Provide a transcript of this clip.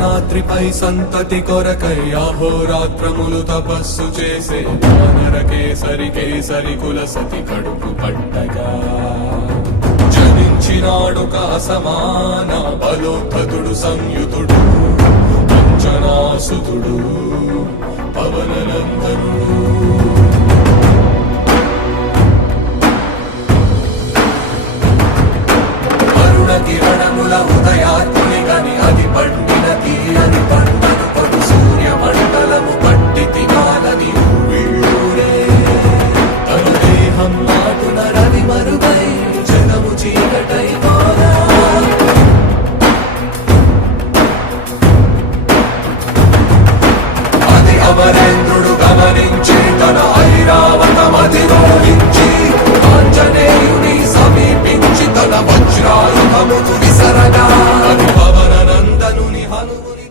అంజనాద్రిపై సంతతి కొరకై అహోరాత్రములు తపస్సు చేసే వానర కేసరి కేసరి కుల సతి కడుపు పట్టగా. జనించినాడు సమాన బలోద్ధతుడు సంయుతుడు అంజనాసుతుడు పవననందనుడు. అరుణ కిరణముల ఉదయాత్ముని కవరేంద్రుడు గమనించి తన ఐరావతమతి రోహించి ఆంజనేయుని సమీపించి తన వజ్రాయుధము విసరగా పవననందనుని హనుముని